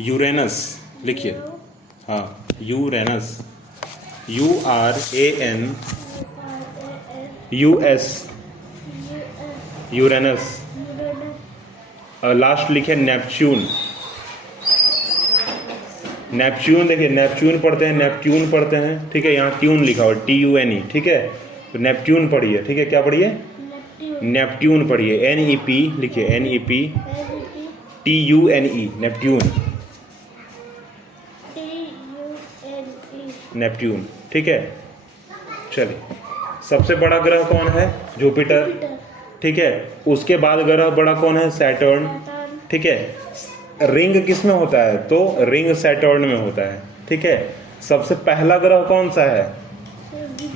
Uranus लिखिए, हाँ Uranus, URANUS, Uranus. Last लिखे नेपच्यून, नेपच्यून देखिए, नेपच्यून पढ़ते हैं, नेपट्यून पढ़ते हैं, ठीक है, यहाँ ट्यून लिखा हुआ TUNE, ठीक है, तो नेपट्यून पढ़िए, ठीक है, क्या पढ़िए, नेपट्यून पढ़िए, NEP लिखिए, NEP TUNE, नेपट्यून, नेपट्यून, ठीक है। चलिए, सबसे बड़ा ग्रह कौन है, जुपिटर, ठीक है। उसके बाद ग्रह बड़ा कौन है, सैटर्न, ठीक है। रिंग किस में होता है, तो रिंग सैटर्न में होता है, ठीक है। सबसे पहला ग्रह कौन सा है,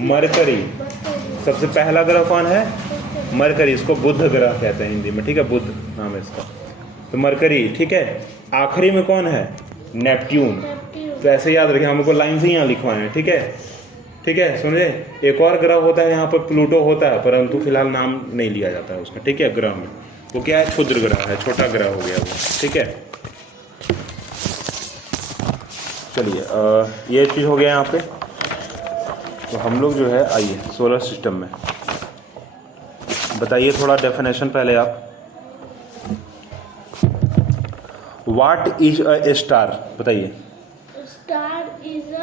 मरकरी, सबसे पहला ग्रह कौन है, मरकरी, इसको बुध ग्रह कहते हैं हिंदी में, ठीक है, बुध नाम है इसका, तो मरकरी, ठीक है। आखिरी में कौन है, नेपट्यून, तो ऐसे याद रखें, हमको लाइन से यहाँ लिखवाएं, ठीक है, ठीक है। सुनिए, एक और ग्रह होता है यहाँ पर, प्लूटो होता है, परंतु फिलहाल नाम नहीं लिया जाता है उसका, ठीक है, ग्रह में, वो क्या है, क्षुद्र ग्रह है, छोटा ग्रह हो गया वो, ठीक है। चलिए, ये चीज़ हो गया यहाँ पे। तो हम लोग जो है, आइए सोलर सिस्टम में बताइए थोड़ा डेफिनेशन पहले आप। व्हाट इज अ स्टार, बताइए। Star is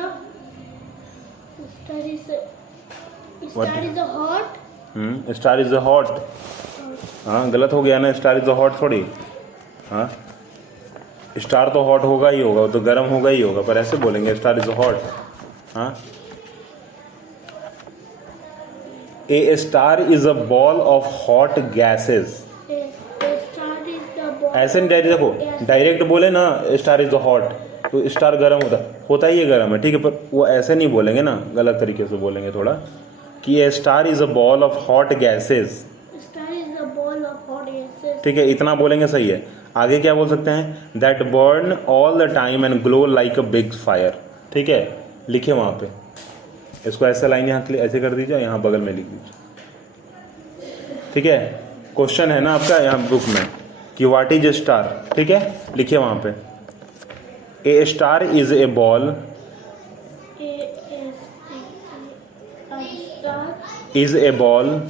a hot, star is a hot, हाँ गलत हो गया ना, स्टार इज अ हॉट थोड़ी, हाँ स्टार तो हॉट होगा ही होगा, वो तो गर्म होगा ही होगा, पर ऐसे बोलेंगे स्टार इज अ हॉट, हाँ। A star is a ball of hot gases, ऐसे नहीं डायरेक्ट, देखो डायरेक्ट बोले ना स्टार इज अ हॉट, तो स्टार गर्म होता ही है, गर्म है, ठीक है, पर वो ऐसे नहीं बोलेंगे ना, गलत तरीके से बोलेंगे थोड़ा, कि a star is a ball of hot gases, ठीक है, इतना बोलेंगे सही है। आगे क्या बोल सकते हैं, that burn all the time and glow like a big fire, ठीक है, लिखे वहाँ पे, इसको ऐसे लाइन यहाँ ऐसे कर दीजिए, यहाँ बगल में लिख दीजिए, ठीक है। क्वेश्चन है ना आपका यहाँ बुक में कि व्हाट इज ए स्टार, ठीक है, लिखिए वहाँ पे, a star is a ball, is a ball,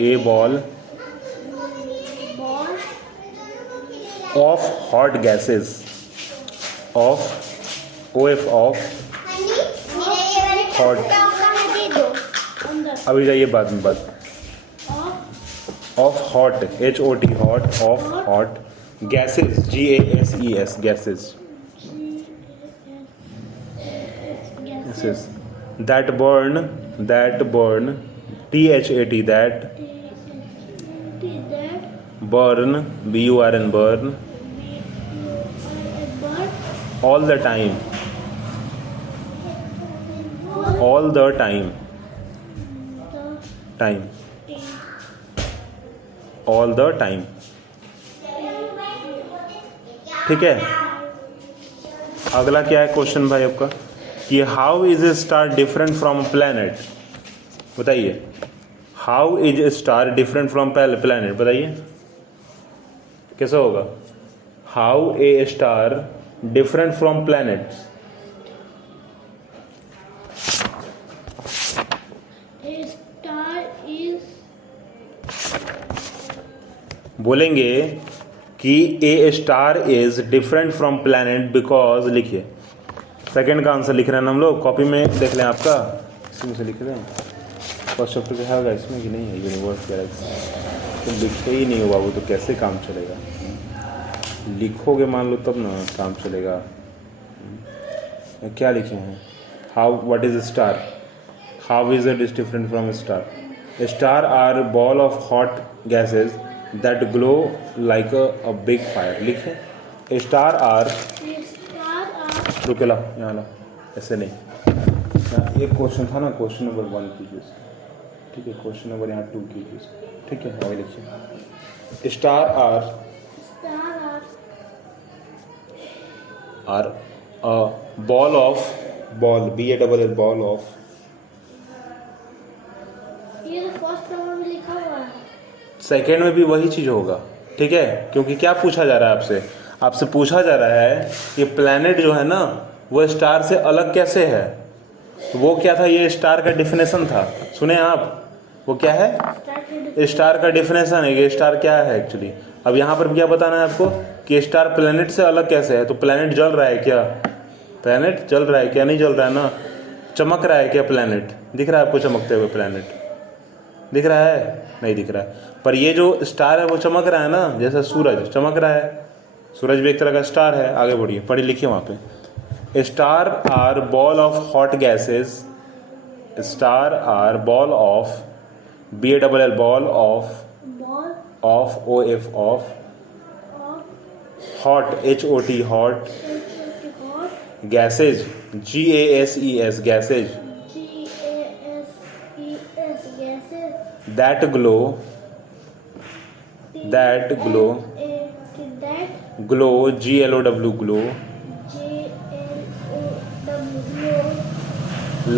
a ball of hot gases, of OF of hot, अभी जाइए बाद में बात, of hot HOT hot, of hot gases GASES gases, gases that burn THAT, that burn BURN burn all the time, all the time, time, all the time, ठीक है। अगला क्या है क्वेश्चन भाई आपका, कि how is a star different from planet, बताइए, how is a star different from planet, बताइए कैसा होगा, how a star different from planets, बोलेंगे कि a star is different from planet because, लिखिए, सेकंड का आंसर लिख रहे हैं हम लोग, कॉपी में देख लें आपका, इसमें से लिख रहे हैं, फर्स्ट चैप्टर का है इसमें कि नहीं है, यूनिवर्स गैलेक्सी, तो लिखते ही नहीं हो बाबू, तो कैसे काम चलेगा, लिखोगे मान लो तब ना काम चलेगा। क्या लिखे हैं, how, what is star, how is it different from star, star are ball of hot gases that glow like a big fire, लिखे स्टार आर, रुके ला यहाँ ला, ऐसे नहीं, एक क्वेश्चन था ना, क्वेश्चन नंबर 1 कीजिए, ठीक है, क्वेश्चन नंबर यहाँ 2 कीजिए, ठीक है, वही लिखिए, star are a ball of, ball BALL ball of, ये तो फर्स्ट नंबर में लिखा हुआ है, सेकेंड में भी वही चीज होगा, ठीक है, क्योंकि क्या पूछा जा रहा है आपसे, आपसे पूछा जा रहा है कि प्लैनेट जो है ना वो स्टार से अलग कैसे है। तो वो क्या था, ये स्टार का डिफिनेशन था, सुने आप, वो क्या है, स्टार का डिफिनेशन है कि स्टार क्या है एक्चुअली। अब यहाँ पर क्या बताना है आपको कि स्टार प्लैनेट से अलग कैसे है। तो प्लैनेट जल रहा है क्या, प्लैनेट जल रहा है क्या, नहीं जल रहा है ना, चमक रहा है क्या प्लैनेट, दिख रहा है आपको चमकते हुए प्लैनेट, दिख रहा है, नहीं दिख रहा है। पर ये जो स्टार है वो चमक रहा है ना, जैसा सूरज चमक रहा है, सूरज भी एक तरह का स्टार है। आगे बढ़िए, पढ़िए लिखिए वहाँ पे, star are ball of hot gases, star are ball of BALL ball of OF of hot HOT hot gases GASES gases that glow GLOW glow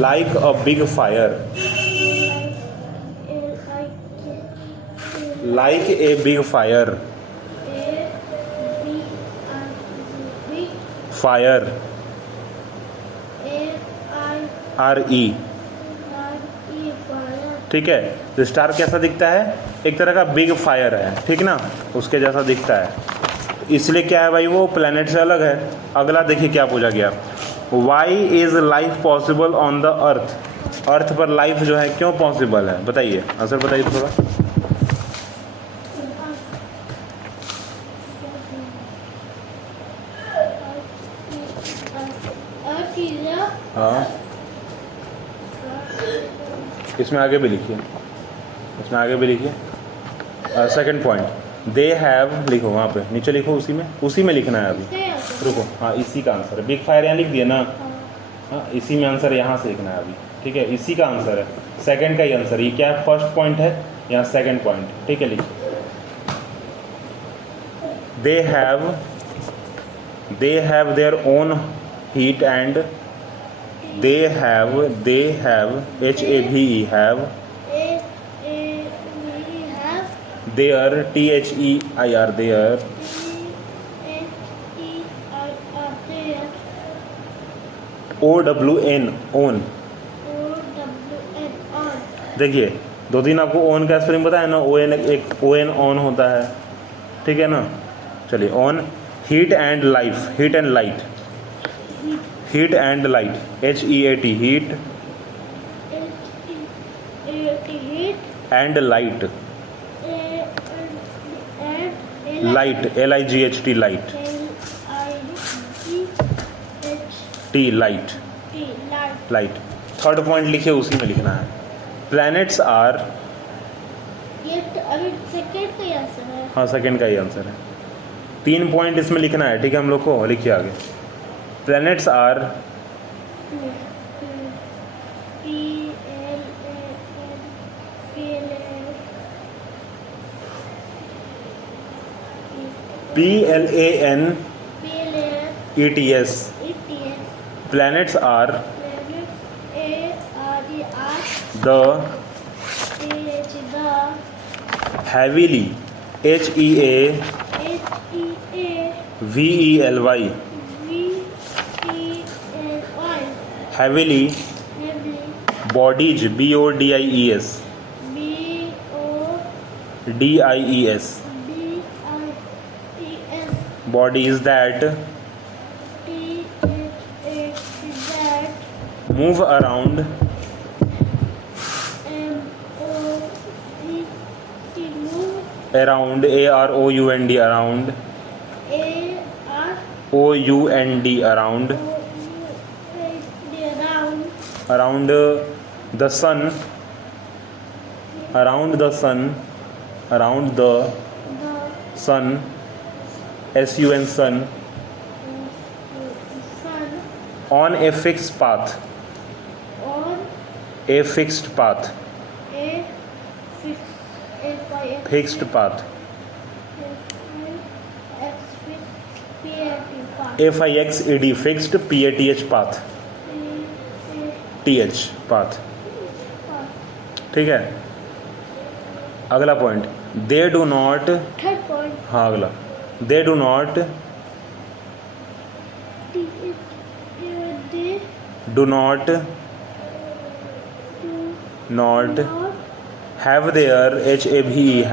like a big fire, like a big fire, fire RE, ठीक है। तो star कैसा दिखता है, एक तरह का big fire है, ठीक ना, उसके जैसा दिखता है, इसलिए क्या है भाई, वो प्लैनेट से अलग है। अगला देखिए क्या पूछा गया, why is life possible on the earth, earth पर लाइफ जो है क्यों पॉसिबल है, बताइए, आंसर बताइए थोड़ा। हाँ, इसमें आगे भी लिखिए, इसमें आगे भी लिखिए। सेकंड पॉइंट, दे हैव, लिखो वहाँ पे नीचे लिखो, उसी में लिखना है अभी, रुको, हाँ इसी का आंसर है, बिग फायर यहाँ लिख दिया ना, हाँ इसी में आंसर यहाँ से लिखना है अभी, ठीक है, इसी का आंसर है, सेकंड का ही आंसर, ये क्या है, फर्स्ट पॉइंट है, यहाँ सेकंड पॉइंट, ठीक है, लिखिए, they have their own heat and they have HAVE have their THEIR their OWN own, देखिए दो दिन आपको ओन का स्पेलिंग बताया ना, ON एक ON ऑन होता है, ठीक है ना, चलिए on, heat and life, heat and light, heat and light HEAT heat and light, light LIGHT light, T light, light. Third point लिखिए, उसी में लिखना है, प्लैनेट्स आर, ये अभी सेकंड का ही आंसर है, हाँ सेकंड का ही आंसर है, 3 पॉइंट इसमें लिखना है, ठीक है हम लोग को, लिखिए आगे, planets are PLANETS, planets are the heavily HEAVELY heavily bodies BODIES bodies that move around around AROUND around OUND around the sun, around the sun, SUN sun, on a fixed path, fixed path, fixed path, FIXED fixed PATH path, TH path, ठीक है। अगला point, they do not, third point, हाँ अगला, they do not they do not not have their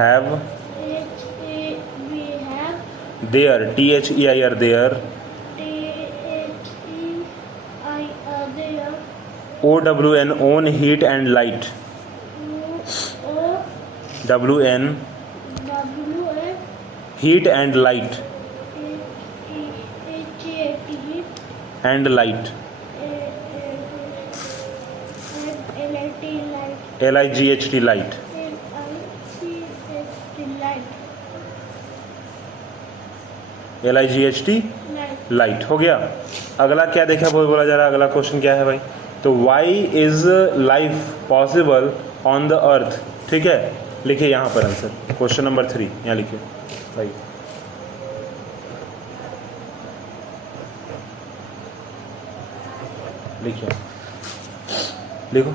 have have their their their OWN own heat and light WN heat and light and light LIGHT light LIGHT light हो गया। अगला क्या देखा वो बोला जा रहा है, अगला क्वेश्चन क्या है भाई, तो why is life possible on the earth, ठीक है, लिखिए यहाँ पर आंसर क्वेश्चन नंबर 3 यहाँ लिखिए भाई, लिखिए लिखो,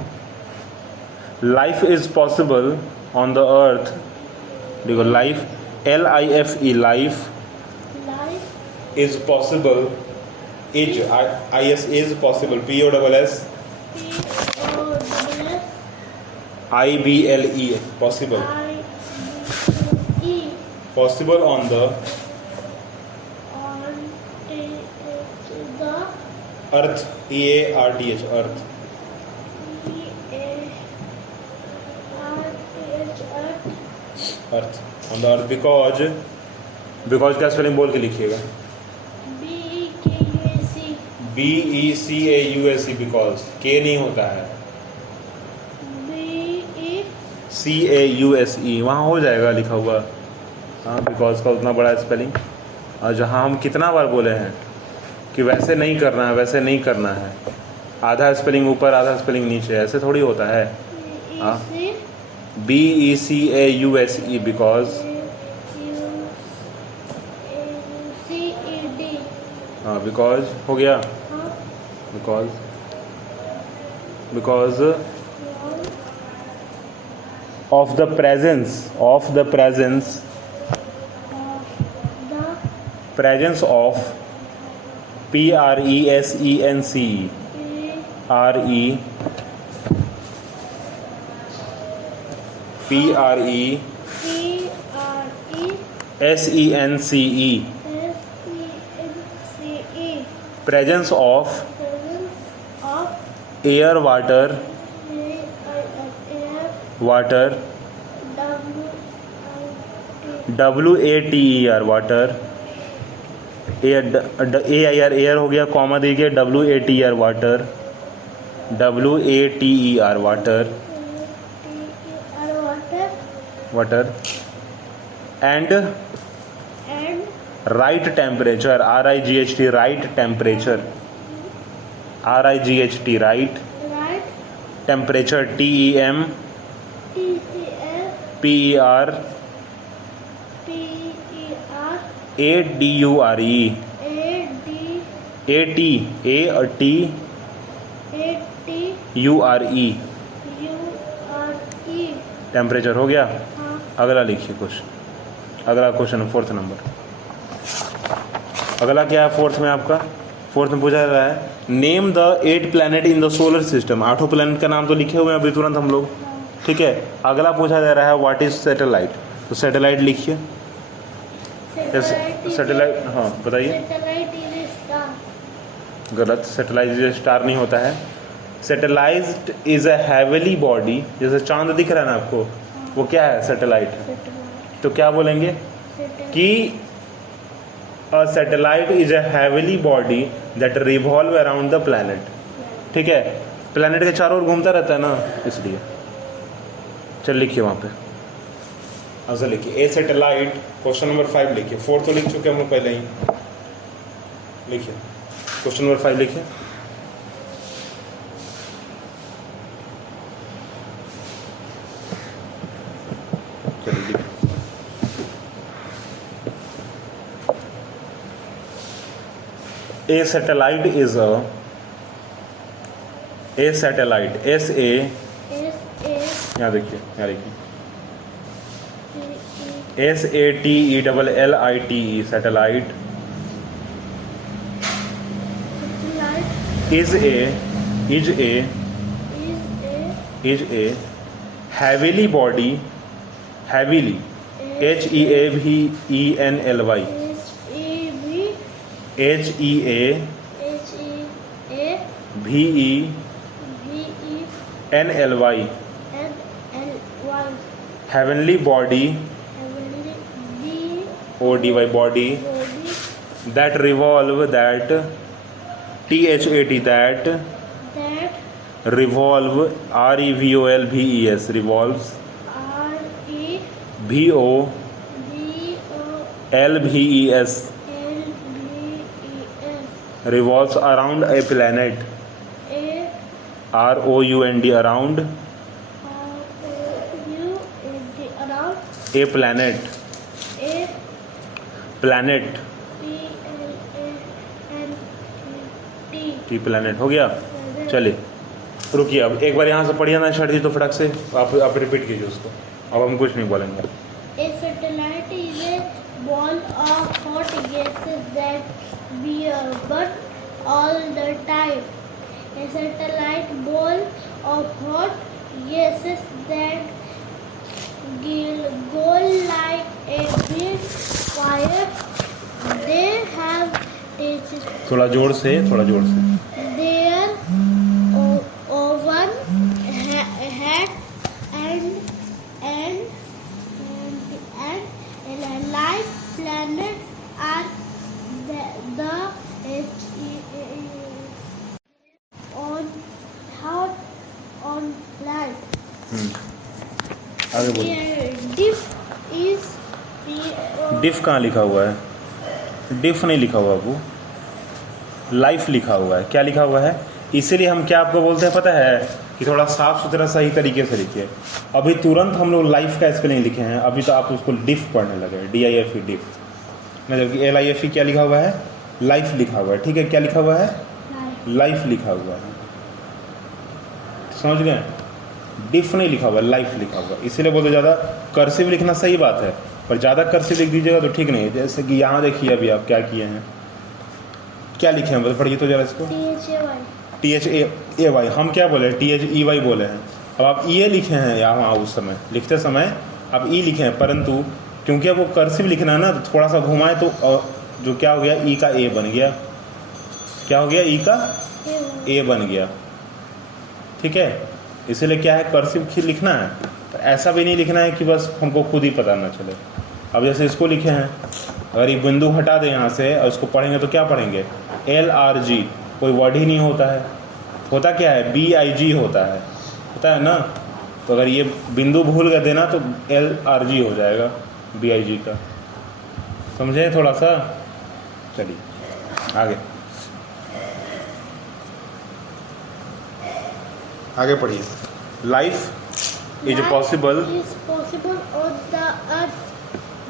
life is possible on the earth, देखो life LIFE life is possible is is possible POSS IBLE possible possible on the earth EARTH earth earth on the earth because क्या spelling बोल के लिखिएगा BECAUSE बिकॉज के नहीं होता है CAUSE वहाँ हो जाएगा लिखा हुआ, हाँ बिकॉज का उतना बड़ा स्पेलिंग, और जहाँ हम कितना बार बोले हैं कि वैसे नहीं करना है वैसे नहीं करना है, आधा स्पेलिंग ऊपर आधा स्पेलिंग नीचे, ऐसे थोड़ी होता है। हाँ BECAUSE बिकॉज, हाँ बिकॉज हो गया, because of the presence of presence of air water WATER water AIR air हो गया, कॉमा देखिए WATER water water and right temperature RIGHT right temperature right temperature TEM PER ATURE temperature हो गया। अगला लिखिए क्वेश्चन, अगला क्वेश्चन है 4th number. अगला क्या है 4th में, आपका 4th में पूछा जा रहा है name the 8 planet in the solar system. 8 planet का नाम तो लिखे हुए हैं अभी तुरंत हम लोग, ठीक है। अगला पूछा जा रहा है व्हाट इज सैटेलाइट, तो सैटेलाइट लिखिए। सैटेलाइट, हाँ बताइए। गलत, सैटेलाइट इज स्टार नहीं होता है। Satellite is a heavily body, जैसे चांद दिख रहा है ना आपको, वो क्या है सैटेलाइट। तो क्या बोलेंगे कि a satellite is a heavily body that revolve around the planet, ठीक है। प्लैनेट के चारों ओर घूमता रहता है ना, इसलिए। चल लिखिए वहाँ पे आंसर लिखिए। ए सैटेलाइट, क्वेश्चन नंबर 5 लिखिए। 4 तो लिख चुके हम लोग पहले ही, लिखिए क्वेश्चन नंबर 5 लिखिए। चलिए A satellite is a satellite SA, यहाँ देखिए, यहाँ लिखिए SATELLITE satellite is a is a heavily body, heavily, HEAVENLY, HEAVENLY, heavenly body, ODY body, that revolve, that THAT, that revolve, REVOLVES, revolves, VOLVES, revolves around a planet, ROUND, around a planet, planet, T planet हो गया। चलिए रुकिए, अब एक बार यहाँ से पढ़िए ना शर्जी तो फटक से आप रिपीट कीजिए उसको, अब हम कुछ नहीं बोलेंगे। A satellite is a ball of hot gases that burn all the time. A satellite ball of hot gases that go like a big fire. They have थोड़ा जोर से their own head and light planets are on planet. आगे बोलिए। डिफ कहाँ लिखा हुआ है? डिफ नहीं लिखा हुआ वो, लाइफ लिखा हुआ है। क्या लिखा हुआ है? इसीलिए हम क्या आपको बोलते हैं पता है कि थोड़ा साफ सुथरा सही तरीके से लिखिए। अभी तुरंत हम लोग लाइफ का स्पेलिंग लिखे हैं, अभी तो आप उसको डिफ पढ़ने लगे, DIFE, डिफ। मतलब कि LIFE क्या लिखा हुआ है? लाइफ लिखा हुआ है। ठीक है, क्या लिखा हुआ है? लाइफ लिखा हुआ है, समझ गए? डिफ नहीं लिखा हुआ, लाइफ लिखा हुआ। इसीलिए बोलते ज़्यादा कर्सिव लिखना सही बात है, पर ज़्यादा कर्सिव लिख दीजिएगा तो ठीक नहीं है। जैसे कि यहाँ देखिए अभी आप क्या किए हैं, क्या लिखे हैं, बस पढ़िए तो जरा इसको। THAY, हम क्या बोले? THEY बोले हैं। अब आप E लिखे हैं यहाँ, उस समय लिखते समय आप E लिखे हैं, परंतु क्योंकि अब वो कर्सिव लिखना है ना, तो थोड़ा सा घुमाए तो जो क्या हो गया, E का A बन गया। क्या हो गया? E का A बन गया। ठीक है, इसीलिए क्या है, कर्सिव लिखना है। तो ऐसा भी नहीं लिखना है कि बस हमको खुद ही पता ना चले। अब जैसे इसको लिखे हैं, अगर एक बिंदु हटा दें यहाँ से और इसको पढ़ेंगे तो क्या पढ़ेंगे? LRG, कोई वर्ड ही नहीं होता है। होता क्या है? BIG होता है ना। तो अगर ये बिंदु भूल गए देना तो LRG हो जाएगा BIG का। समझे थोड़ा सा? चलिए आगे पढ़िए। Life is possible on the earth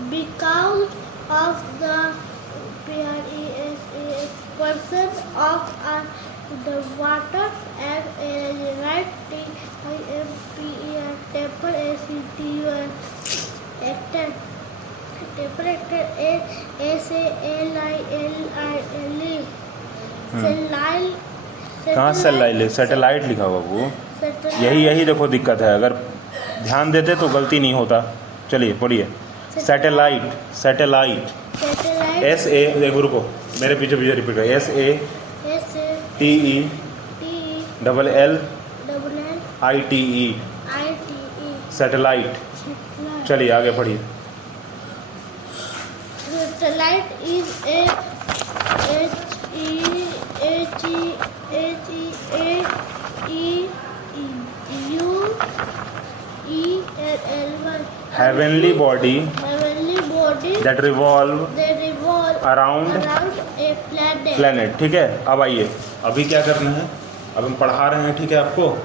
because of the expansion of the water and right temperature कहाँ सैटेलाइट लिखा हुआ वो, यही देखो दिक्कत है। अगर ध्यान देते तो गलती नहीं होता। चलिए पढ़िए। सैटेलाइट SA, देखो रुको, मेरे पीछे रिपीट करो। SATELLITE, satellite. चलिए आगे पढ़िए। Satellite is a heavenly body that revolve around a planet। ठीक है, अब आइए, अभी क्या करना है, अब हम पढ़ा रहे हैं। ठीक है, आपको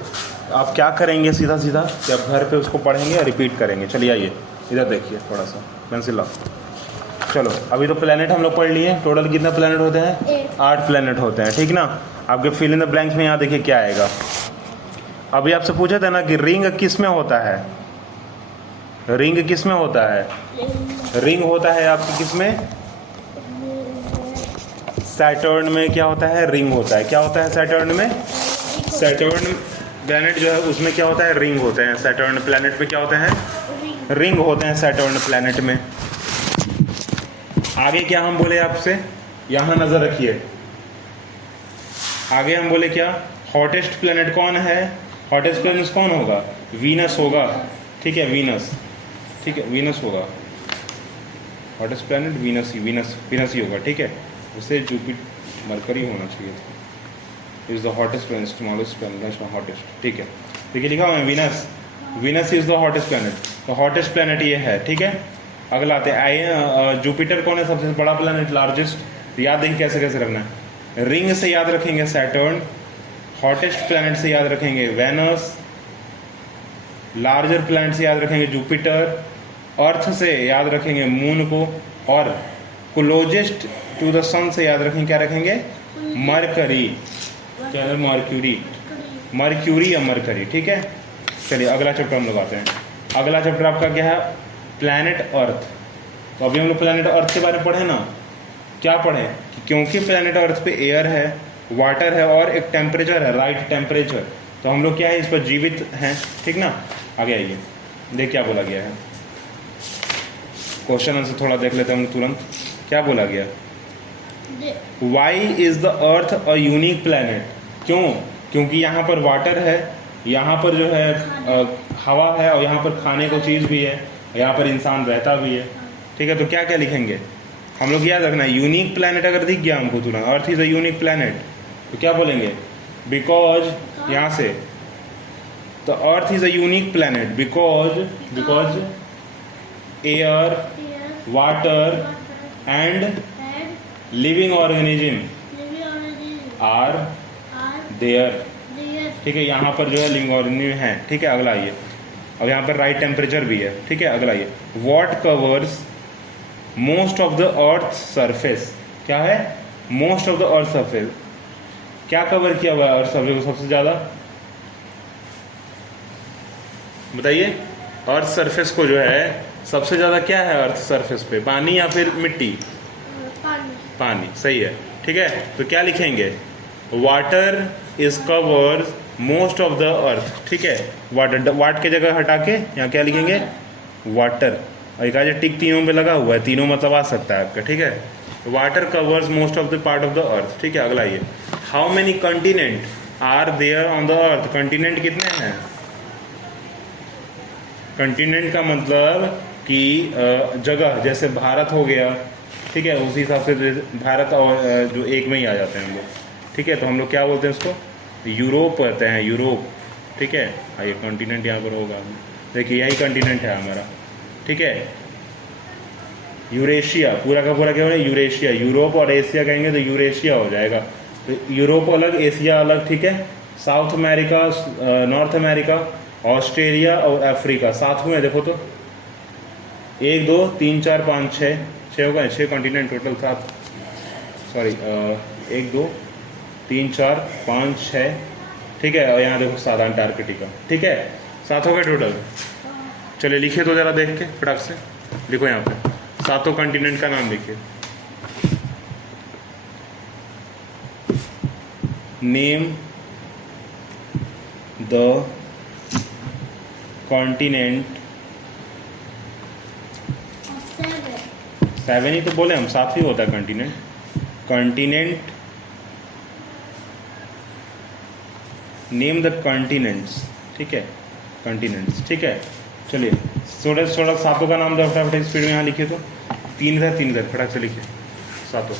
आप क्या करेंगे सीधा कि आप घर पे उसको पढ़ेंगे और रिपीट करेंगे। चलिए आइए इधर देखिए थोड़ा सा, पेंसिल लाओ। चलो, अभी तो प्लेनेट हम लोग पढ़ लिए। टोटल कितने प्लेनेट होते हैं? 8 प्लेनेट होते हैं। ठीक ना। आपके फिल इन द ब्लैंक्स में यहाँ देखिए क्या आएगा। अभी आपसे पूछा था ना कि रिंग किस में होता है? रिंग किस में होता है? रिंग होता है आपकी किस में? सैटर्न में क्या होता है, रिंग होता है। क्या होता है सैटर्न में? सैटर्न प्लैनेट जो है उसमें क्या होता है, रिंग होते हैं। सैटर्न प्लैनेट में क्या होते हैं, रिंग होते हैं सैटर्न प्लैनेट में। आगे क्या हम बोले आपसे, यहाँ नजर रखिए, आगे हम बोले क्या, हॉटेस्ट प्लैनेट कौन है, हॉटेस्ट प्लैनेट कौन होगा, वीनस होगा। ठीक है, वीनस, ठीक है, वीनस होगा हॉटेस्ट प्लैनेट, वीनस ही होगा। ठीक है, उसे जुपिटर मरकरी होना चाहिए था। Is the hottest planet, smallest planet, hottest. ठीक है, देखिए लिखा हुआ है Venus is the hottest planet. तो हॉटेस्ट प्लैनेट ये है। ठीक है, अगला आते हैं जुपिटर कौन है, सबसे बड़ा प्लैनेट, लार्जेस्ट। याद देखिए कैसे कैसे रखना है, रिंग से याद रखेंगे सैटर्न, हॉटेस्ट प्लैनेट से याद रखेंगे वेनस, लार्जर प्लैनेट से याद रखेंगे जुपिटर, अर्थ से याद रखेंगे मून को, और क्लोजेस्ट टू द सन से याद रखेंगे, क्या रखेंगे, मरकरी। क्या है, मर्क्यूरी या मरकरी। ठीक है, चलिए अगला चैप्टर हम लोग आते हैं। अगला चैप्टर आपका क्या है, प्लैनेट अर्थ। तो अभी हम लोग प्लैनेट अर्थ के बारे में पढ़े ना, क्या पढ़े कि क्योंकि प्लैनेट अर्थ पे एयर है, वाटर है और एक टेम्परेचर है, राइट टेम्परेचर, तो हम लोग क्या है, इस पर जीवित हैं। ठीक ना, आगे आइए, देख क्या बोला गया है। क्वेश्चन आंसर थोड़ा देख लेते हैं हम तुरंत। क्या बोला गया, why is the earth a unique planet. क्यों, क्योंकि यहाँ पर वाटर है, यहाँ पर जो है हवा है, और यहाँ पर खाने को चीज़ भी है, यहाँ पर इंसान रहता भी है। ठीक है, तो क्या क्या लिखेंगे हम लोग, याद रखना है, यूनिक प्लैनेट अगर दिख गया हमको तुरंत, earth is a unique planet, तो क्या बोलेंगे, बिकॉज, यहाँ से, तो earth is a unique planet because air, water and living organism are there. ठीक है, यहाँ पर जो है लिविंग ऑर्गेनिज्म है। ठीक है, अगला आइए, अब यहाँ पर राइट टेम्परेचर भी है। ठीक है, अगला आइए, what covers most of the earth surface. क्या है, most of the earth surface, क्या कवर किया हुआ है अर्थ सरफेस को सबसे ज़्यादा, बताइए। अर्थ सरफेस को जो है सबसे ज़्यादा क्या है अर्थ सरफेस पे, पानी या फिर मिट्टी, पानी, सही है। ठीक है, तो क्या लिखेंगे, water is covers most of the earth. ठीक है, वाटर, वाट की जगह हटा के यहाँ क्या लिखेंगे, वाटर, और एक आज टिक तीनों पे लगा हुआ है, तीनों मतलब आ सकता है आपका। ठीक है, water covers most of the part of the earth. ठीक है, अगला ये, how many continent are there on the earth. Continent कितने हैं, कंटिनेंट का मतलब कि जगह, जैसे भारत हो गया। ठीक है, उसी हिसाब से भारत और जो एक में ही आ जाते हैं हम लोग। ठीक है, तो हम लोग क्या बोलते हैं उसको, यूरोप कहते हैं, यूरोप। ठीक है, आइए कॉन्टिनेंट यहाँ पर होगा, देखिए यही कॉन्टिनेंट है हमारा। ठीक है, यूरेशिया, पूरा का पूरा क्या होगा, यूरेशिया, यूरोप और एशिया कहेंगे तो यूरेशिया हो जाएगा। तो यूरोप अलग, एशिया अलग। ठीक है, south America, north America, Australia और अफ्रीका, साथ में देखो तो 1 2 3 4 5 6 हो गए, 6 कॉन्टिनेंट टोटल, 7, सॉरी 1 2 3 4 5 6। ठीक है, और यहाँ देखो 7 अंटार्कटिका। ठीक है, 7 हो गए टोटल। चलिए लिखिए तो ज़रा देख के फटाक से लिखो, यहाँ पे 7 कॉन्टिनेंट का नाम लिखिए। नेम द कॉन्टिनेंट, 7 ही तो बोले हम, 7 ही होता है continent. Continent, name the continents. ठीक है, कॉन्टिनेंट्स। ठीक है, चलिए थोड़ा 7 का नाम दो फटाफट स्पीड में, यहाँ लिखिए तो 3 इधर फटाक से लिखिए, 7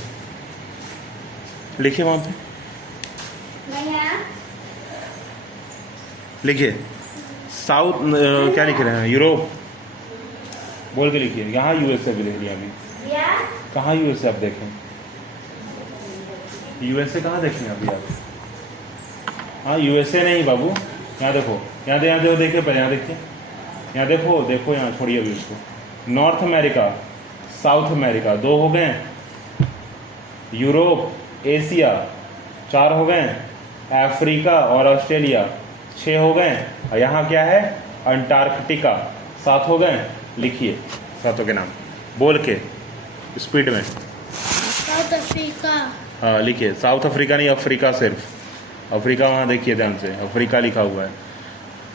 लिखिए, वहाँ पे लिखिए। साउथ क्या लिख रहे हैं, यूरोप बोल के लिखिए, यहाँ यूएसए भी लिख लिया अभी। कहाँ यूएसए आप देखें, यूएसए कहाँ देखें अभी आप, हाँ यूएसए नहीं बाबू, यहाँ देखो, यहाँ देखो, देखिए पहले, यहाँ देखिए, यहाँ देखो यहाँ छोड़िए अभी उसको। नॉर्थ अमेरिका, साउथ अमेरिका 2 हो गए, यूरोप, एशिया 4 हो गए, अफ्रीका और ऑस्ट्रेलिया 6 हो गए, और यहाँ क्या है, अंटार्कटिका 7 हो गए। लिखिए 7 के नाम बोल के स्पीड में। साउथ अफ्रीका, हाँ लिखिए, साउथ अफ्रीका नहीं, अफ्रीका सिर्फ। अफ्रीका वहाँ देखिए ध्यान से, अफ्रीका लिखा हुआ है।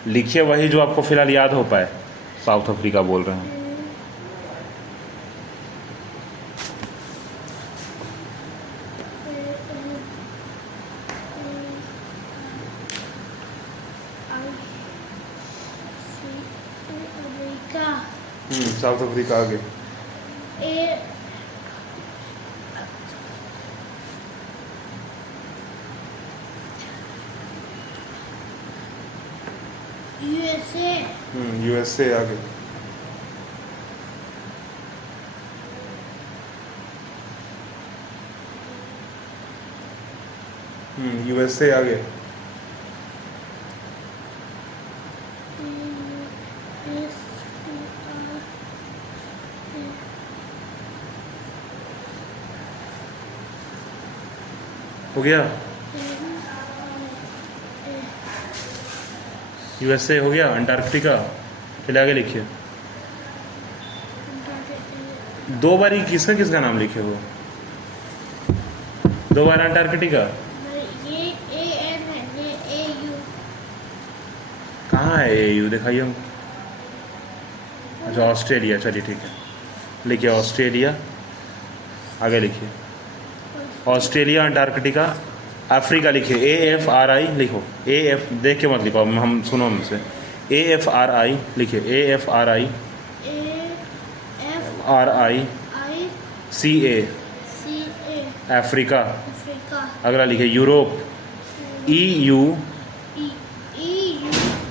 लिखिए वही जो आपको फिलहाल याद हो पाए। साउथ अफ्रीका बोल रहे हैं। साउथ अफ्रीका आगे। USA, यूएसए आगे। यूएसए आगे। हो गया, यूएसए हो गया। अंटार्कटिका, चलिए आगे लिखिए। दो बार ही किसका किसका नाम लिखे हो? दो बार अंटार्कटिका। ये AN है, ये AU। कहाँ है एयू, दिखाइए हम। अच्छा ऑस्ट्रेलिया, चलिए ठीक है। लिखिए ऑस्ट्रेलिया, आगे लिखिए। ऑस्ट्रेलिया, अंटार्कटिका, अफ्रीका लिखिए। AFRI लिखो। AF देख के मत लिखो, हम सुनो हमसे। AFRI लिखिए। AFRI RI CA Africa. अगला लिखिए यूरोप। EU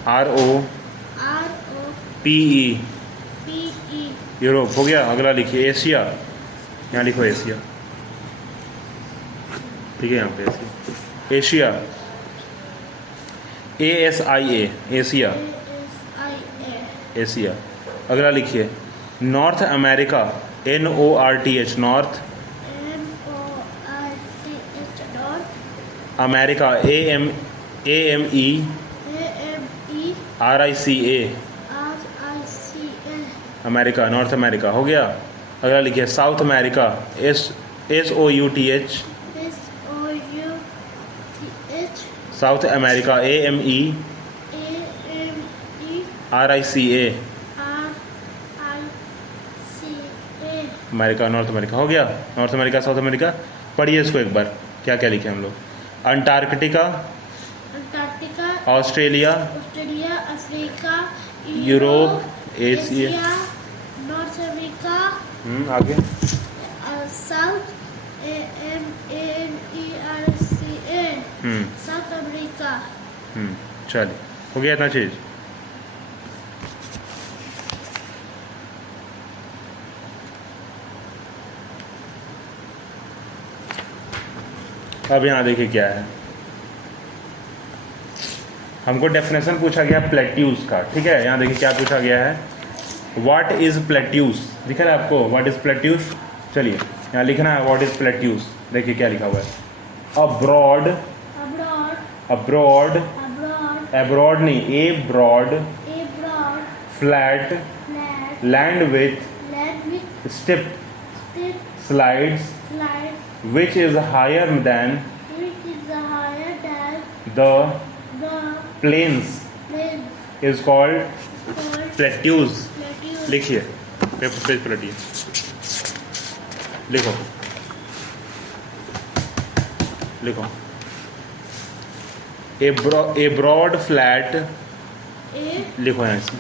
ROPE यूरोप हो गया। अगला लिखिए एशिया, यहाँ लिखो एशिया, ठीक है यहाँ पे एशिया। ASIA Asia, Asia. अगला लिखिए north America. NORTH north America. AME RICA America, north America हो गया। अगला लिखिए south America. SOUTH south America. AME RICA America, north America हो गया। North America, south America. पढ़िए इसको एक बार, क्या क्या लिखे हम लोग। Antarctica, Australia, Africa, Europe, Asia, north America, आगे साउथ AMERICA साउथ अमेरिका। चलिए हो गया इतना चीज़। अब यहाँ देखिए क्या है, हमको डेफिनेशन पूछा गया प्लेट्यूस का, ठीक है। यहाँ देखिए क्या पूछा गया है, व्हाट इज प्लेट्यूस, दिख रहा है आपको व्हाट इज प्लेट्यूस। चलिए यहाँ लिखना है व्हाट इज प्लेट्यूस। देखिए क्या लिखा हुआ है, अब्रॉड, अब्रॉड, अब्रॉड नहीं, a broad, flat land with step slides which is higher than the plains is called plateaus। लिखिए पेज पलटिए, लिखो लिखो। ए ब्रॉड फ्लैट, लिखो यहाँ से,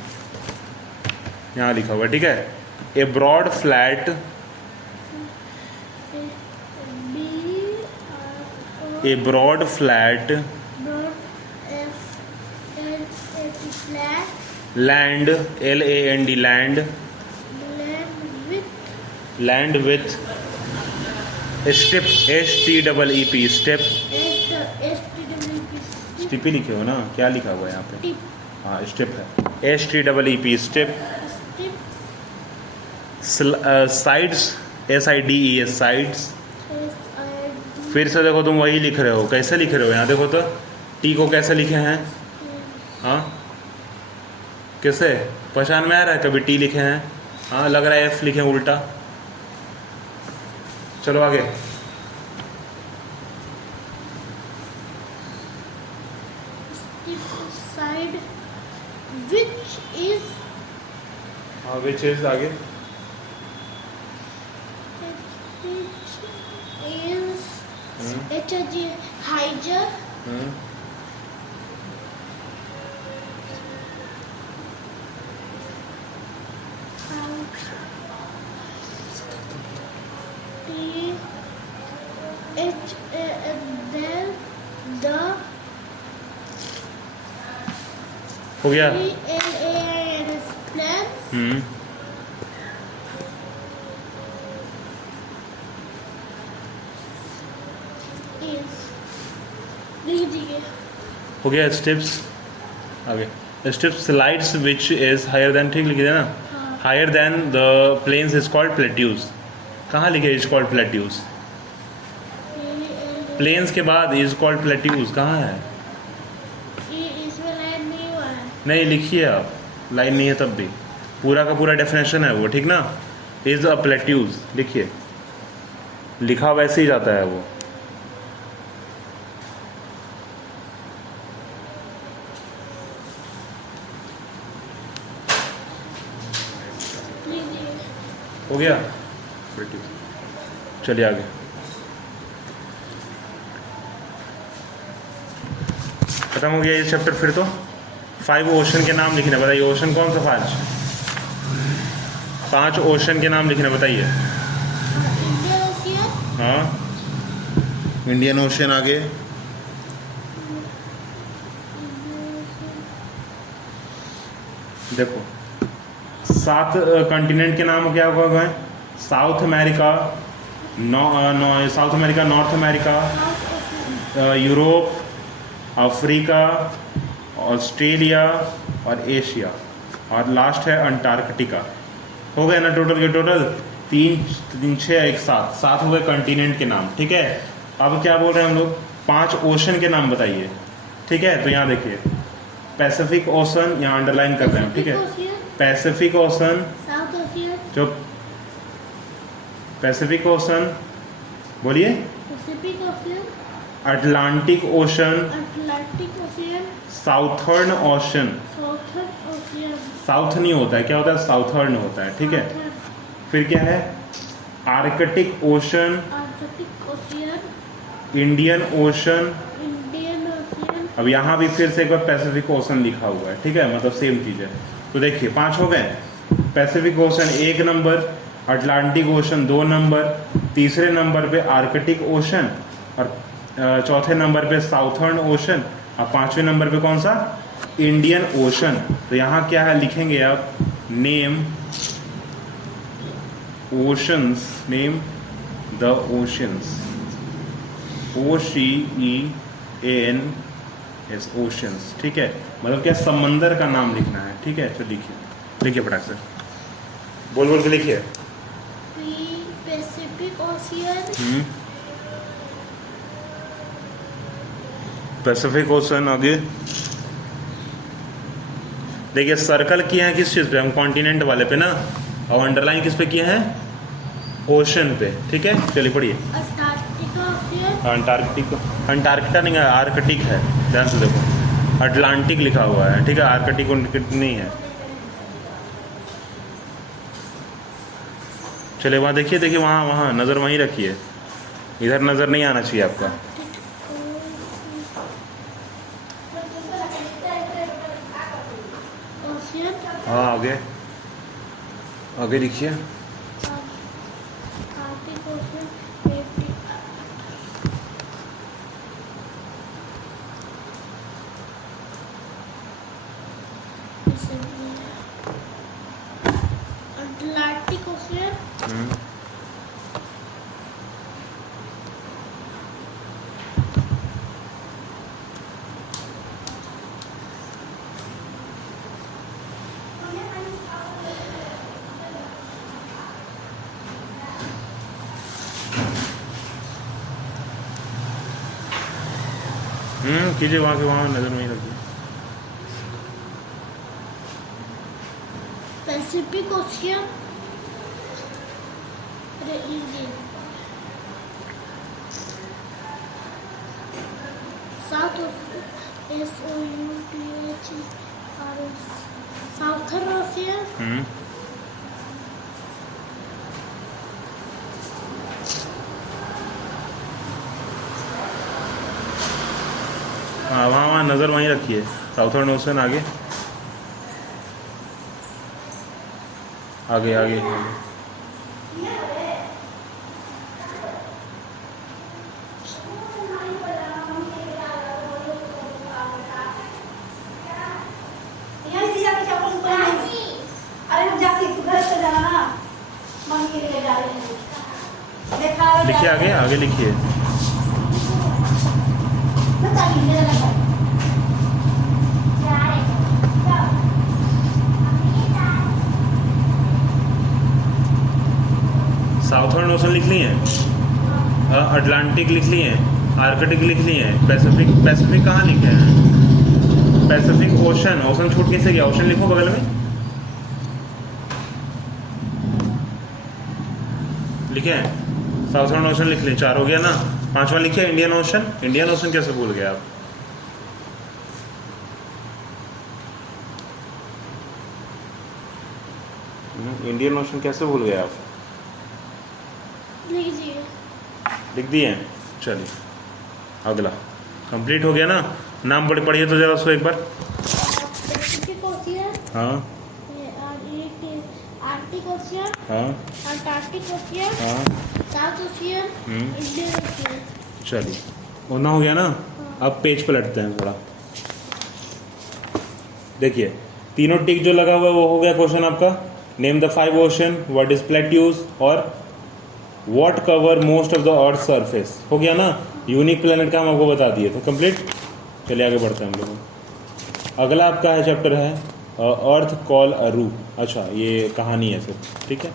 यहाँ लिखा हुआ ठीक है। A broad flat, a broad flat land, LAND land, land with step, STEEP step, step ही लिखे हो ना, क्या लिखा हुआ है यहाँ पे, हाँ स्टेप है, STEEP step. Sides, SIDES sides. फिर से देखो तुम वही लिख रहे हो, कैसे लिख रहे हो यहाँ देखो तो, टी को कैसे लिखे हैं, हाँ कैसे पहचान में आ रहा है, कभी टी लिखे हैं, हाँ लग रहा है एफ लिखे हैं उल्टा। चलो आगे। Pacific side, which is हाँ विच इज आगे higher then the हो गया plan is लिख दिए हो गया स्टेप्स आगे steps slides which is higher than ठीक लिख दिया ना हाँ higher than the plains is called plateaus कहाँ लिखे इज कॉल्ड प्लेट्यूज प्लेन्स के बाद इज कॉल्ड प्लेट्यूज कहाँ है इसमें लाइन नहीं हुआ है नहीं लिखिए आप लाइन नहीं है तब भी पूरा का पूरा डेफिनेशन है वो ठीक ना इज अ प्लेट्यूज लिखिए लिखा वैसे ही जाता है वो लिख दिए हो गया चलिए आगे खत्म हो गया ये चैप्टर फिर तो 5 ओशन के नाम लिखने बताइए ओशन कौन सा 5 ओशन के नाम लिखने बताइए इंडियन ओशियन हाँ इंडियन ओशन आगे देखो 7 कॉन्टिनेंट के नाम क्या हुआ गए south America south America north America Europe Africa Australia और एशिया और लास्ट है अंटार्कटिका हो गए ना टोटल के टोटल 3 6 एक सात हो गए कॉन्टिनेंट के नाम ठीक है अब क्या बोल रहे हैं हम लोग 5 ओशन के नाम बताइए ठीक है तो यहाँ देखिए पैसिफिक ओशन यहाँ अंडरलाइन कर रहे हैं ठीक है पैसिफिक ओशन साउथ ओशियन जो पैसिफिक ओशन बोलिए Pacific ocean Atlantic ocean Atlantic ocean southern ocean southern ocean south नहीं होता है क्या होता है साउथर्न होता है ठीक है फिर क्या है Arctic ocean Arctic ocean Indian ocean Indian ocean अब यहाँ भी फिर से एक बार पैसिफिक ओशन लिखा हुआ है ठीक है मतलब सेम चीज़ है तो देखिए 5 हो गए Pacific ocean 1 number Atlantic ocean 2 number तीसरे नंबर पे आर्कटिक ओशन और चौथे नंबर पे साउथर्न ओशन और 5वें नंबर पे कौन सा इंडियन ओशन तो यहाँ क्या है लिखेंगे आप name oceans name the oceans OCEANS oceans ठीक है मतलब क्या समंदर का नाम लिखना है ठीक है तो लिखिए फटाक से बोल के लिखिए पैसिफिक ओशियन पैसिफिक ओशन आगे देखिए सर्कल किए हैं किस चीज़ पे हम कॉन्टिनेंट वाले पे ना और अंडरलाइन किस पे किए हैं ओशन पे ठीक है चलिए पढ़िए अंटार्कटिका ओशियन अंटार्कटिका नहीं है आर्कटिक है ध्यान से देखो अटलांटिक लिखा हुआ है ठीक है आर्कटिक नहीं है चलिए वहाँ देखिए वहाँ नज़र वहीं रखिए इधर नज़र नहीं आना चाहिए आपका ओशियन हाँ आगे लिखिए आर्कटिक ओशियन अटलांटिक ओशियन कीजिए वहाँ नज़र नहीं रखिए Pacific ocean Indian south SOUTHER Southern Ocean. हाँ वहाँ वहाँ नज़र वहीं रखिए, साउथर्न ओशन आगे आगे आगे, आगे। लिखिए आगे आगे लिखिए। साउथर्न ओशन लिख लिए हैं, अटलांटिक लिख लिए हैं, आर्कटिक लिख लिए हैं, पैसिफिक। पैसिफिक कहाँ लिखे हैं? पैसिफिक ओशन, ओशन छूट कैसे गया? ओशन लिखो बगल में, लिखे हैं। साउथर्न ओशन लिख लें, 4 हो गया ना। 5वां लिखिए इंडियन ओशन। इंडियन ओशन कैसे भूल गए आप? इंडियन ओशन कैसे भूल गए आप? लीजिए, लिख दिए हैं। चलिए अगला कंप्लीट हो गया ना। नाम पढ़िए तो जरा सो एक बार। पैसिफिक ओशियन, हाँ आर्कटिक ओशियन, हाँ अंटार्कटिक ओशियन, हाँ। South ocean, Indian ocean. चलिए उतना हो गया ना। अब पेज पलटते हैं थोड़ा। देखिए तीनों टिक जो लगा हुआ है वो हो गया क्वेश्चन आपका। Name the 5 ocean, what is plateaus और what cover most of the earth surface. हो गया ना। यूनिक प्लेनेट का हम आपको बता दिए थे। कंप्लीट। चलिए आगे बढ़ते हैं हम लोग। अगला आपका है चैप्टर है अर्थ कॉल अरू। अच्छा ये कहानी है सिर्फ, ठीक है।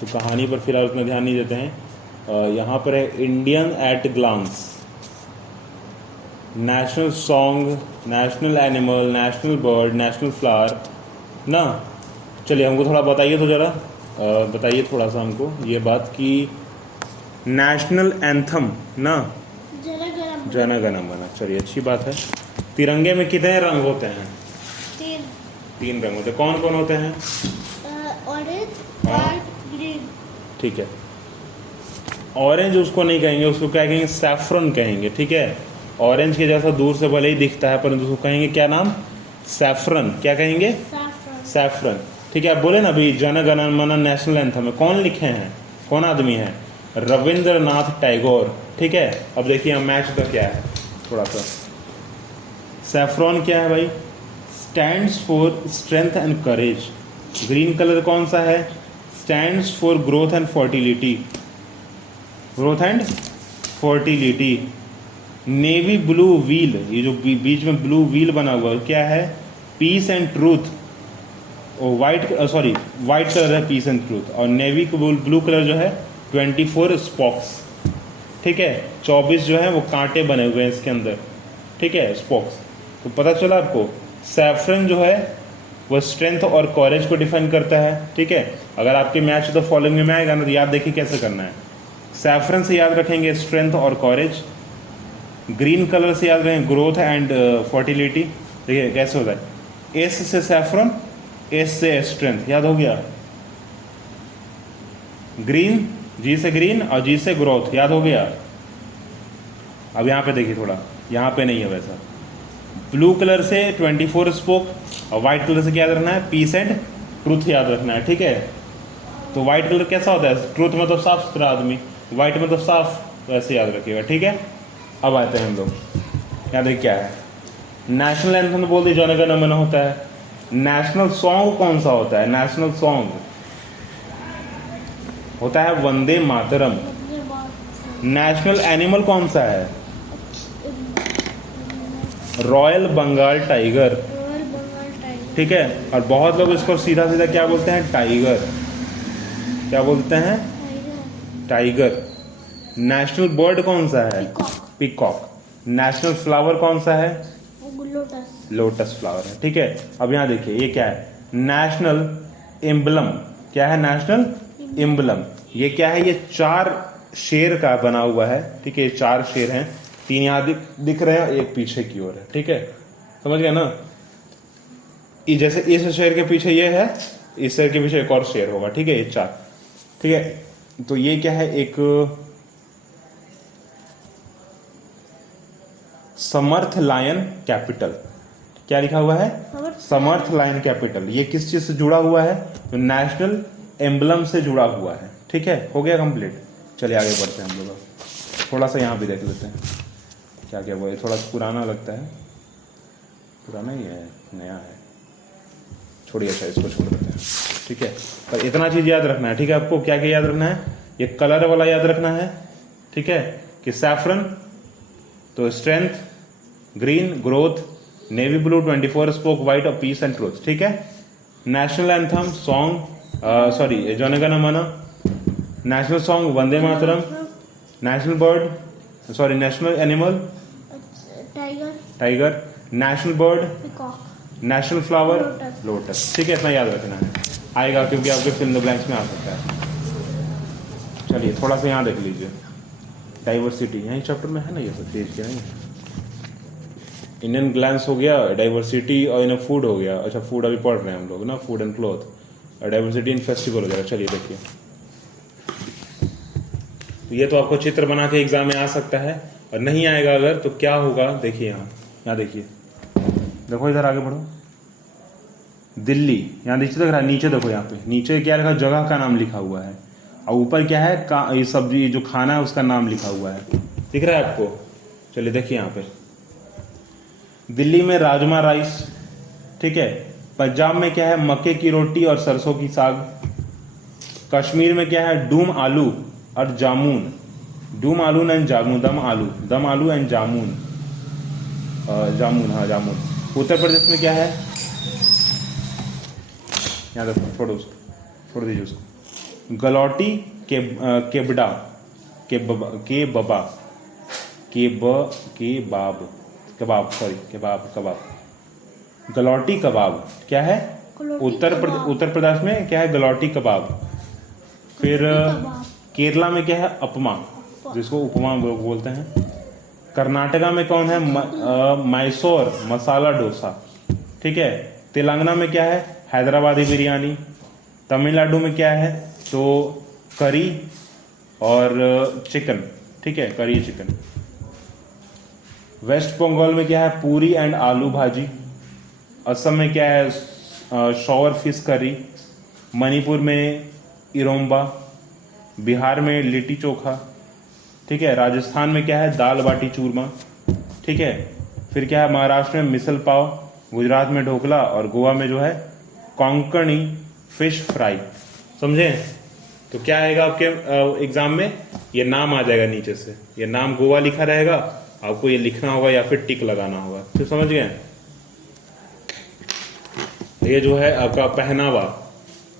तो कहानी पर फिलहाल उतना ध्यान नहीं देते हैं। यहाँ पर है Indian at glance, national song, national animal, national bird, national flower ना। चलिए हमको थोड़ा बताइए तो ज़रा बताइए थोड़ा सा हमको ये बात कि नेशनल एंथम ना जन गण मन। चलिए अच्छी बात है। तिरंगे में कितने रंग होते हैं? 3 रंग होते हैं। कौन कौन होते हैं? ऑरेंज, हाँ। White, green. ठीक है। ऑरेंज उसको नहीं कहेंगे, उसको क्या कहेंगे? सैफरन कहेंगे, ठीक है। ऑरेंज के जैसा दूर से भले ही दिखता है परंतु उसको कहेंगे क्या नाम? सैफरन। क्या कहेंगे? सैफरन। ठीक है। आप बोले ना अभी जन गण मन नेशनल एंथम में कौन लिखे हैं? कौन आदमी है? रविंद्रनाथ टैगोर। ठीक है। अब देखिए हम मैच का क्या है थोड़ा सा। सैफरन क्या है भाई? Stands for strength and courage. Green colour कौन सा है? Stands for growth and fertility. Growth and fertility. Navy blue wheel, ये जो बीच में ब्लू व्हील बना हुआ है क्या है? Peace and truth. और वाइट कलर है पीस एंड ट्रूथ। और नेवी ब्लू कलर जो है 24 स्पॉक्स। ठीक है। 24 जो है वो कांटे बने हुए हैं इसके अंदर, ठीक है, स्पॉक्स। तो पता चला आपको सैफरन जो है वो स्ट्रेंथ और कॉरेज को डिफाइन करता है, ठीक है। अगर आपके मैच तो फॉलोइंग में आएगा ना तो याद देखिए कैसे करना है। सैफरन से याद रखेंगे स्ट्रेंथ और कॉरेज, ग्रीन कलर से याद रखेंगे ग्रोथ एंड फर्टिलिटी। देखिए कैसे होता है। एस से सैफरन, एस से स्ट्रेंथ, याद हो गया। ग्रीन, जी से ग्रीन और जी से ग्रोथ, याद हो गया। अब यहाँ पे देखिए थोड़ा, यहाँ पे नहीं है वैसा। ब्लू कलर से 24 स्पोक और वाइट कलर से क्या याद रखना है? पीस एंड ट्रूथ याद रखना है, ठीक है। तो वाइट कलर कैसा होता है? ट्रूथ मतलब साफ सुथरा आदमी, वाइट मतलब साफ, वैसे याद रखिएगा, ठीक है। अब आते हैं हम लोग, यहाँ देखिए क्या है। नेशनल एंथम तो बोल दिए जन गण मन होता है। नेशनल सॉन्ग कौन सा होता है? नेशनल सॉन्ग होता है वंदे मातरम। नेशनल एनिमल कौन सा है? रॉयल बंगाल टाइगर, ठीक है। और बहुत लोग इसको सीधा सीधा क्या बोलते हैं? टाइगर। क्या बोलते हैं? टाइगर। नेशनल बर्ड कौन सा है? पीकॉक। नेशनल फ्लावर कौन सा है? लोटस। लोटस फ्लावर है, ठीक है। अब यहाँ देखिए ये क्या है? National emblem. क्या है? National emblem. ये क्या है? ये 4 शेर का बना हुआ है, ठीक है। 4 शेर हैं 3 यहाँ दिख रहे हैं, एक पीछे की ओर है, ठीक है, समझ गए ना। ये जैसे इस शेर के पीछे ये है, इस शेर के पीछे एक और शेर होगा, ठीक है, ये 4, ठीक है। तो ये क्या है, एक समर्थ लायन कैपिटल, क्या लिखा हुआ है, समर्थ लायन कैपिटल। ये किस चीज से जुड़ा हुआ है, तो नेशनल एम्बलम से जुड़ा हुआ है, ठीक है। हो गया कंप्लीट। चलिए आगे बढ़ते हैं हम लोग। थोड़ा सा यहाँ भी देख लेते हैं क्या क्या वो है, थोड़ा पुराना लगता है, पुराना ही है, नया है, छोड़िए, अच्छा इसको छोड़ देते हैं, ठीक है। पर इतना चीज़ याद रखना है, ठीक है। आपको क्या क्या याद रखना है, ये कलर वाला याद रखना है, ठीक है, कि सैफरन तो strength, green growth, navy blue 24 spoke white और पीस एंड ट्रूथ, ठीक है। National anthem song, sorry Jana Gana Mana, national song Vande Mataram, national bird, sorry national animal tiger, tiger, national bird, peacock, national flower lotus. Lotus, ठीक है। इतना याद रखना है, आएगा क्योंकि आपके फिल द ब्लैंक्स में आ सकता है। चलिए थोड़ा सा यहाँ देख लीजिए, डाइवर्सिटी यहीं चैप्टर में है ना, ये सब पेज क्या है, इंडियन ग्लैंस हो गया, डाइवर्सिटी और इन फूड हो गया। अच्छा फूड अभी पढ़ रहे हैं हम लोग ना, फूड एंड क्लॉथ, और डाइवर्सिटी इन फेस्टिवल हो जाएगा। चलिए देखिए, तो ये तो आपको चित्र बना के एग्जाम में आ सकता है, और नहीं आएगा अगर तो क्या होगा, देखिए यहाँ देखिए, देखो इधर आगे बढ़ो, दिल्ली, यहाँ नीचे दिख रहा है, नीचे देखो, यहाँ पे नीचे क्या लिखा, जगह का नाम लिखा हुआ है, और ऊपर क्या है, ये सब्जी जो खाना है उसका नाम लिखा हुआ है, दिख रहा है आपको। चलिए देखिए यहाँ पे, दिल्ली में राजमा राइस, ठीक है। पंजाब में क्या है, मक्के की रोटी और सरसों की साग। कश्मीर में क्या है, डूम आलू और जामुन, डूम आलू एंड जामुन, दम आलू एंड जामुन, जामुन, हाँ जामुन। उत्तर प्रदेश में क्या है, यहाँ देखो, छोड़ दीजिए उसको, गलौटी केबड़ा, कबाब, गलौटी कबाब क्या है, उत्तर प्रदेश में क्या है, गलौटी कबाब। फिर केरला में क्या है, अपमा, जिसको उपमा बोलते हैं। कर्नाटका में कौन है, मैसूर मसाला डोसा, ठीक है। तेलंगाना में क्या है, हैदराबादी बिरयानी। तमिलनाडु में क्या है, तो करी और चिकन, ठीक है, करी चिकन। वेस्ट बंगाल में क्या है, पूरी एंड आलू भाजी। असम में क्या है, शॉवर फिश करी। मणिपुर में इरोम्बा। बिहार में लिट्टी चोखा, ठीक है। राजस्थान में क्या है, दाल बाटी चूरमा, ठीक है। फिर क्या है, महाराष्ट्र में मिसल पाव, गुजरात में ढोकला, और गोवा में जो है कोंकणी फिश फ्राई, समझे। तो क्या आएगा आपके एग्जाम में, ये नाम आ जाएगा नीचे से, ये नाम गोवा लिखा रहेगा, आपको ये लिखना होगा या फिर टिक लगाना होगा, तो समझ गए। ये जो है आपका पहनावा,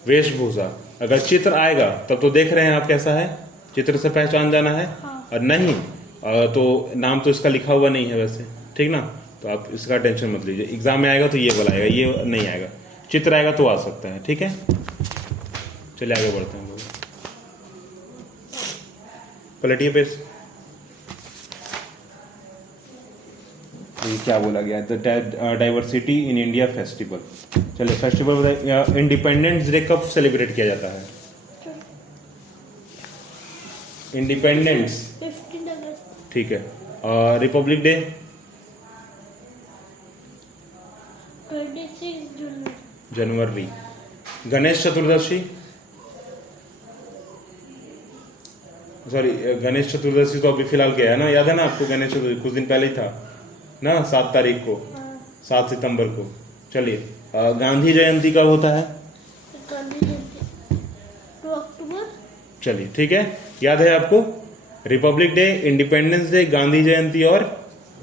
वेशभूषा, अगर चित्र आएगा तब तो देख रहे हैं आप कैसा है, चित्र से पहचान जाना है, और नहीं तो नाम तो इसका लिखा हुआ नहीं है वैसे, ठीक ना, तो आप इसका टेंशन मत लीजिए। एग्जाम में आएगा तो ये वाला आएगा, ये नहीं आएगा, चित्र आएगा तो आ सकता है, ठीक है। चलिए आगे बढ़ते हैं लोग, पलटिए पेज। ये क्या बोला गया, the diversity in India festival. चलिए फेस्टिवल बताइए, इंडिपेंडेंस डे कब सेलिब्रेट किया जाता है, इंडिपेंडेंस 15 अगस्त, ठीक है। और रिपब्लिक डे 26 जनवरी। गणेश चतुर्दशी, सॉरी गणेश चतुर्दशी तो अभी फिलहाल गया है ना, याद है ना आपको, गणेश चतुर्दशी कुछ दिन पहले ही था ना, 7 तारीख को, 7 सितंबर को। चलिए गांधी जयंती कब होता है, गांधी जयंती 2 अक्टूबर। चलिए ठीक है, याद है आपको, republic day, independence day, Gandhi Jayanti और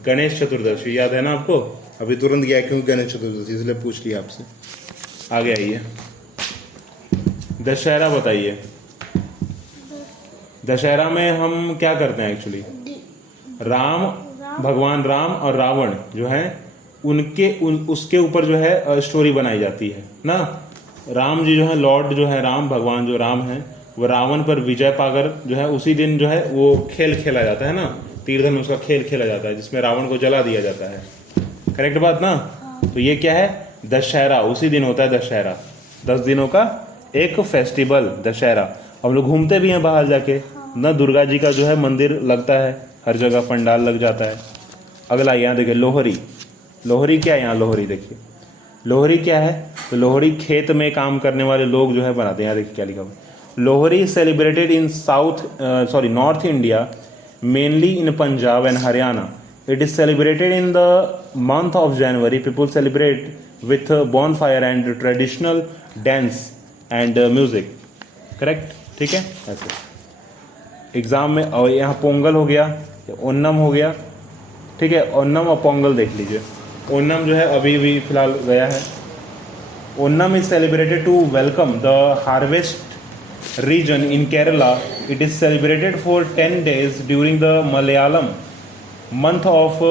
गणेश चतुर्दशी, याद है ना आपको। अभी तुरंत गया क्योंकि गणेश चतुर्दशी, इसलिए पूछ लिया आपसे। आगे आइए, दशहरा बताइए। दशहरा में हम क्या करते हैं एक्चुअली, भगवान राम और रावण जो है उसके ऊपर जो है स्टोरी बनाई जाती है ना। राम जी जो है, लॉर्ड जो है राम, भगवान जो राम है, वो रावण पर विजय पाकर जो है उसी दिन जो है वो खेल खेला जाता है ना, तीर धनुष का खेल खेला जाता है जिसमें रावण को जला दिया जाता है। करेक्ट बात ना? तो ये क्या है? दशहरा, उसी दिन होता है दशहरा, 10 दिनों का एक फेस्टिवल दशहरा। हम लोग घूमते भी हैं बाहर जाके ना, दुर्गा जी का जो है मंदिर लगता है, हर जगह पंडाल लग जाता है। अगला यहाँ देखिए लोहरी। लोहरी क्या है? यहाँ लोहरी देखिए, लोहरी क्या है? तो लोहरी खेत में काम करने वाले लोग जो है बनाते हैं। यहाँ देखिए क्या लिखा हुआ है, Lohri celebrated in north India, mainly in Punjab and Haryana. It is celebrated in the month of January. People celebrate with bonfire and traditional dance and music. Correct? ठीक है? ऐसे एग्जाम में। और यहाँ पोंगल हो गया, ओनम हो गया, ठीक है? ओनम और पोंगल देख लीजिए। ओनम जो है अभी भी फिलहाल गया है। Onam is celebrated to welcome the harvest reason in Kerala. It is celebrated for 10 days during the Malayalam month of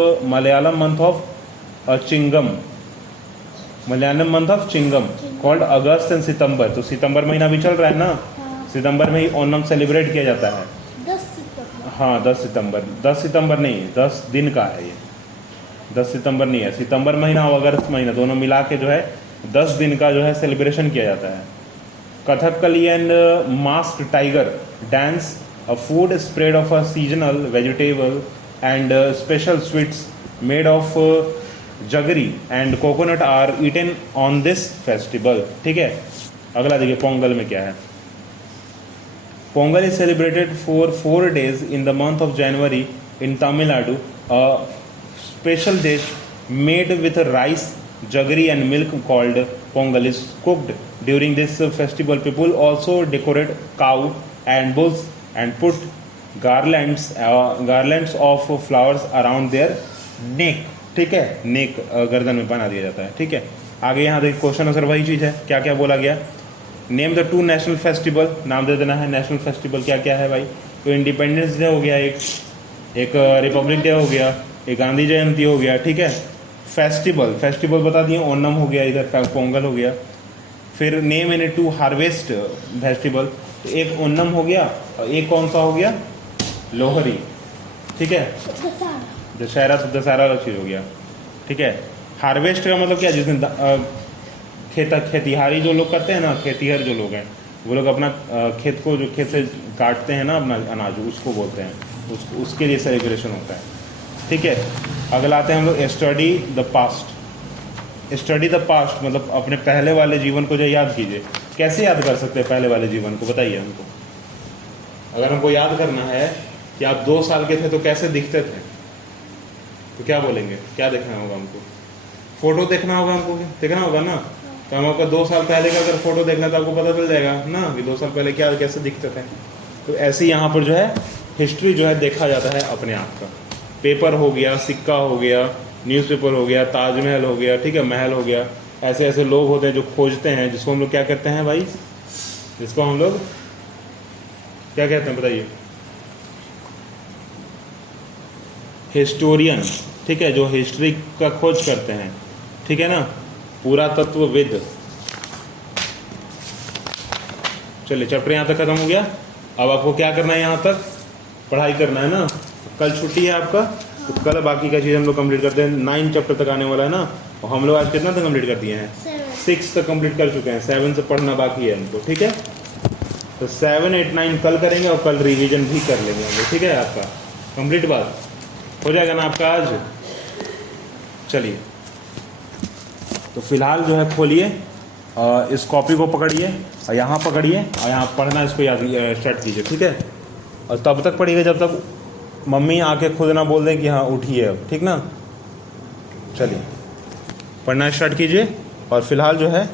Chingam. Malayalam month of Chingam called August and September. तो सितंबर महीना भी चल रहा है ना, सितंबर में ही ओनम सेलिब्रेट किया जाता है। 10 सितंबर। हाँ 10 सितंबर, 10 सितंबर नहीं, 10 दिन का है ये, 10 सितंबर नहीं है। सितंबर महीना और अगस्त महीना दोनों मिला के जो है 10 दिन का जो है सेलिब्रेशन किया जाता है। Kathakali and mask tiger dance, a food spread of a seasonal vegetable and special sweets made of jaggery and coconut are eaten on this festival. ठीक है? अगला देखिए पोंगल में क्या है। Pongal is celebrated for 4 days in the month of January in Tamil Nadu. A special dish made with rice, jaggery and milk called pongal is cooked during this festival. People also decorate cow and bulls and put garlands of flowers around their neck. ठीक है? नेक गर्दन में बना दिया जाता है। ठीक है? आगे यहाँ देखिए क्वेश्चन आंसर वही चीज़ है। क्या क्या बोला गया? नेम द 2 नेशनल फेस्टिवल, नाम दे देना है। नेशनल फेस्टिवल क्या क्या है भाई? तो इंडिपेंडेंस डे हो गया, एक रिपब्लिक डे हो गया, एक गांधी जयंती हो गया। ठीक है? फेस्टिवल बता दिए, ओनम हो गया, इधर पोंगल हो गया। फिर नेम एनी 2 हार्वेस्ट फेस्टिवल, तो एक ओनम हो गया और एक कौन सा हो गया? लोहरी। ठीक है? दशहरा तो दशहरा अलग चीज़ हो गया। ठीक है? हार्वेस्ट का मतलब क्या? जिसमें खेतीहारी जो लोग करते हैं ना, खेतीहर जो लोग हैं वो लोग अपना खेत को जो खेत से काटते हैं ना अपना अनाज, उसको बोलते हैं, उसके लिए सेलिब्रेशन होता है। ठीक है? अगला आते हैं हम लोग study the past. Study the past मतलब अपने पहले वाले जीवन को जो याद कीजिए। कैसे याद कर सकते हैं पहले वाले जीवन को? बताइए हमको। अगर हमको याद करना है कि आप 2 साल के थे तो कैसे दिखते थे, तो क्या बोलेंगे? क्या देखना होगा हमको? फोटो देखना होगा हमको, देखना होगा ना। तो हम आपका 2 साल पहले का अगर फोटो देखना तो आपको पता चल जाएगा ना कि 2 साल पहले क्या कैसे दिखते थे। तो ऐसे यहाँ पर जो है हिस्ट्री जो है देखा जाता है अपने आप का। पेपर हो गया, सिक्का हो गया, न्यूज़पेपर हो गया, ताजमहल हो गया, ठीक है, महल हो गया। ऐसे ऐसे लोग होते हैं जो खोजते हैं, जिसको हम लोग क्या कहते हैं भाई? जिसको हम लोग क्या कहते हैं बताइए? हिस्टोरियन। ठीक है? जो हिस्ट्री का खोज करते हैं। ठीक है ना? पुरातत्वविद। चलिए चैप्टर यहाँ तक खत्म हो गया। अब आपको क्या करना है? यहाँ तक पढ़ाई करना है ना। कल छुट्टी है आपका, तो कल बाकी का चीज़ हम लोग कंप्लीट करते हैं। 9 चैप्टर तक आने वाला है ना, और हम लोग आज कितना तक कंप्लीट कर दिए हैं? 6 तक कंप्लीट कर चुके हैं। 7 से पढ़ना बाकी है हमको। ठीक है? तो 7, 8, 9 कल करेंगे और कल रिवीजन भी कर लेंगे हम लोग। ठीक है? आपका कंप्लीट बात हो जाएगा ना आपका आज। चलिए तो फिलहाल जो है खोलिए, इस कॉपी को पकड़िए और यहाँ पकड़िए और यहाँ पढ़ना इसको याद स्टार्ट कीजिए। ठीक है? और तब तक पढ़िएगा जब तक मम्मी आके खुद ना बोल दें कि हाँ उठिए अब। ठीक ना? चलिए पढ़ना स्टार्ट कीजिए और फिलहाल जो है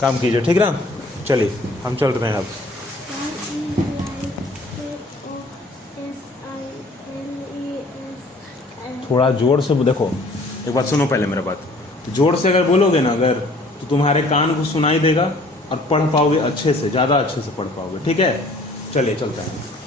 काम कीजिए। ठीक ना? चलिए हम चल रहे हैं अब। थोड़ा जोर से देखो, एक बात सुनो पहले मेरा बात। जोर से अगर बोलोगे ना अगर, तो तुम्हारे कान को सुनाई देगा और पढ़ पाओगे अच्छे से, ज़्यादा अच्छे से पढ़ पाओगे। ठीक है? चलिए चलते हैं।